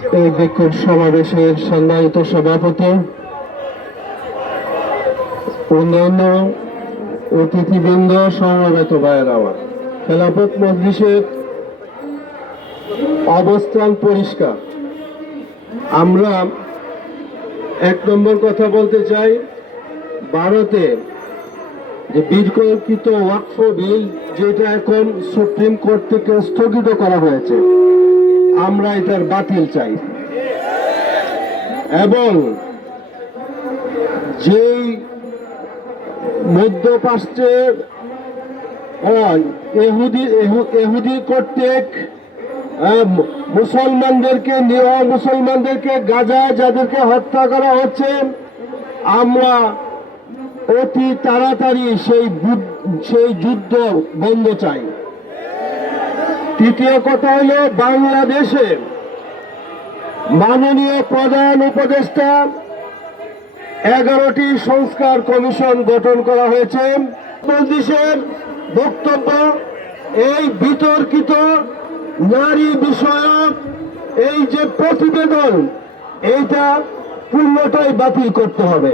এই বিক্ষোভ সমাবেশের সম্মানিত সভাপতি, অন্যান্য অতিথিবৃন্দ, সমবেত ভাইয়েরা, খেলাফত মজলিসের অবস্থান পরিষ্কার। আমরা এক নম্বর কথা বলতে চাই, ভারতে যে বিতর্কিত ওয়াকফ বিল, যেটা এখন সুপ্রিম কোর্ট থেকে স্থগিত করা হয়েছে, আমরা এটার বাতিল চাই। এবং যেই মধ্যপ্রাচ্যের ইহুদি কর্তৃক মুসলমানদেরকে, নিরহ মুসলমানদেরকে গাজায় যাদেরকে হত্যা করা হচ্ছে, আমরা অতি তাড়াতাড়ি সেই যুদ্ধ বন্ধ চাই। তৃতীয় কথা হলো, বাংলাদেশে মাননীয় প্রধান উপদেষ্টা 11টি সংস্কার কমিশন গঠন করা হয়েছে। মজলিসের বক্তব্য, এই বিতর্কিত নারী বিষয়ক এই যে প্রতিবেদন, এইটা পূর্ণটাই বাতিল করতে হবে।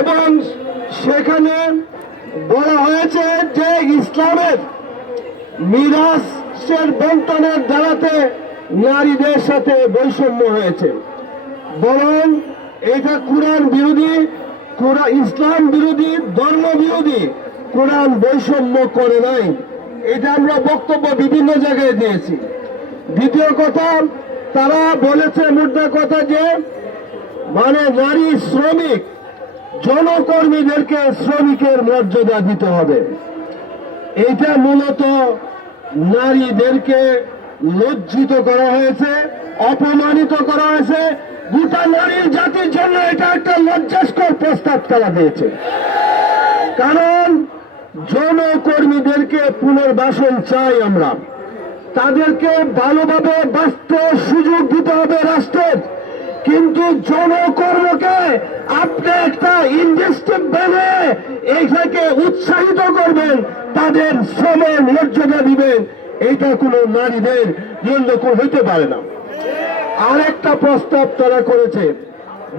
এবং সেখানে বলা হয়েছে যে ইসলামের মিরাসের বন্টনের দ্বারাতে নারীদের সাথে বৈষম্য হয়েছে, বরং এটা কোরআন বিরোধী, ইসলাম বিরোধী, ধর্ম বিরোধী। কোরআন বৈষম্য করে নাই, এটা আমরা বক্তব্য বিভিন্ন জায়গায় দিয়েছি। দ্বিতীয় কথা, তারা বলেছে মুদ্রা কথা যে নারী শ্রমিক, জনকর্মীদেরকে শ্রমিকের মর্যাদা দিতে হবে। এটা মূলত নারীদেরকে লজ্জিত করা হয়েছে, অপমানিত করা হয়েছে। গোটা নারী জাতির জন্য এটা একটা লজ্জাস্কর প্রস্তাব তারা দিয়েছে। কারণ জনকর্মীদেরকে পুনর্বাসন চাই আমরা, তাদেরকে ভালোভাবে বাঁচতে সুযোগ দিতে হবে রাষ্ট্রের। কিন্তু জনকর্মকে আপনি একটা ইন্ডাস্ট্রি বেঁধে এইটাকে উৎসাহিত করবেন, তাদের শ্রমের মর্যাদা দিবেন, এটা কোনো নারীদের জন্য হইতে পারে না। আরেকটা প্রস্তাব তারা করেছে,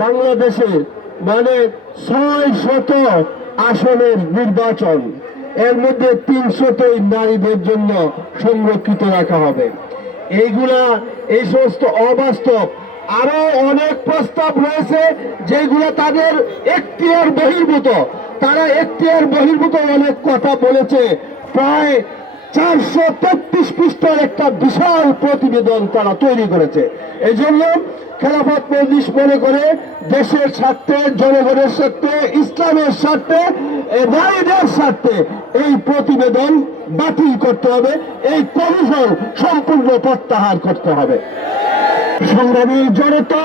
বাংলাদেশে 600 আসনের নির্বাচন, এর মধ্যে 300ই নারীদের জন্য সংরক্ষিত রাখা হবে। এই সমস্ত অবাস্তব। আরো অনেক প্রস্তাব রয়েছে যেগুলো তাদের এখতিয়ার বহির্ভূত। তারা এখতিয়ার বহির্ভূত অনেক কথা বলেছে। প্রায় 433 পৃষ্ঠার একটা বিশাল প্রতিবেদন তারা তৈরি করেছে। এই জন্য খেলাফত মজলিস মনে করে দেশের স্বার্থে, জনগণের স্বার্থে, ইসলামের স্বার্থে, নারীদের স্বার্থে এই প্রতিবেদন বাতিল করতে হবে, এই কমিশন সম্পূর্ণ প্রত্যাহার করতে হবে। সংগ্রামী জনতা,